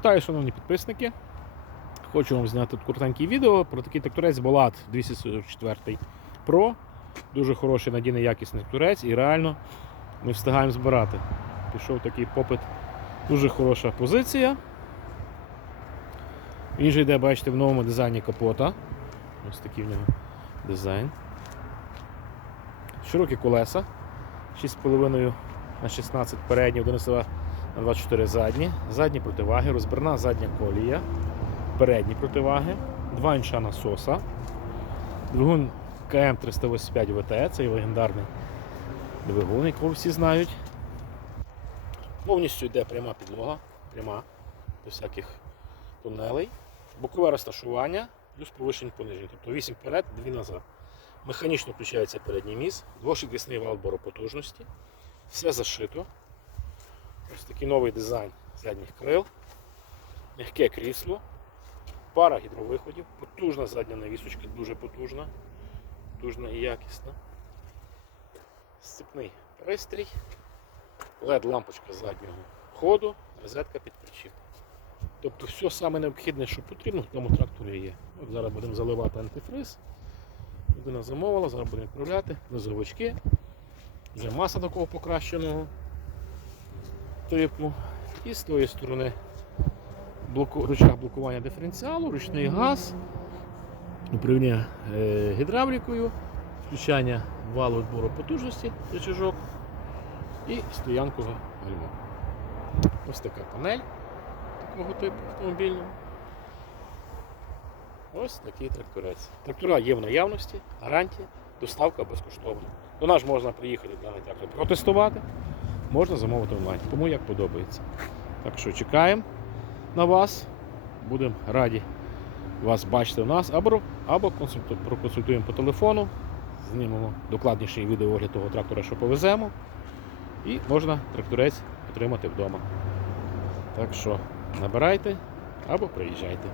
Вітаю, шановні підписники. Хочу вам зняти тут відео про такий тракторець Болат 244 Pro. Дуже хороший, надійний, якісний тракторець і реально ми встигаємо збирати. Пішов такий попит, дуже хороша позиція. Він же йде, бачите, в новому дизайні капота. Ось такий в нього дизайн. Широкі колеса 6,5 на 16 передні, 11 на 24 задні, задні противаги, розбірна задня колія, передні противаги, 2 інча насоса, двигун КМ385 ВТ, це легендарний двигун, якого всі знають. Повністю йде пряма підлога, пряма, без всяких тунелей, бокове розташування, плюс повишені понижені. Тобто 8 вперед, 2 назад. Механічно включається передній міст, двошвидкісний вал потужності, все зашито. Ось такий новий дизайн задніх крил, м'яке крісло, пара гідровиходів, потужна задня навісочка, дуже потужна, потужна і якісна. Сцепний пристрій, led лампочка заднього ходу, розетка під причіп. Тобто все саме необхідне, що потрібно, в тому тракторі є. От зараз будемо заливати антифриз. Людина замовила, зараз будемо відправляти, дозовички. Вже маса такого покращеного типу. І з тої сторони блоку, рычаг блокування диференціалу, ручний газ, управління е, гідравлікою, включання валу відбору потужності рычажок і стоянкове гальмо. Ось така панель такого типу автомобільного. Ось такий тракторець. Трактора є в наявності, гарантія, доставка безкоштовна. До нас можна приїхати даний протестувати можна замовити онлайн, кому як подобається. Так що чекаємо на вас, будемо раді вас бачити у нас, або, або консульту- проконсультуємо по телефону, знімемо докладніший відеоогляд того трактора, що повеземо, і можна тракторець отримати вдома. Так що набирайте або приїжджайте.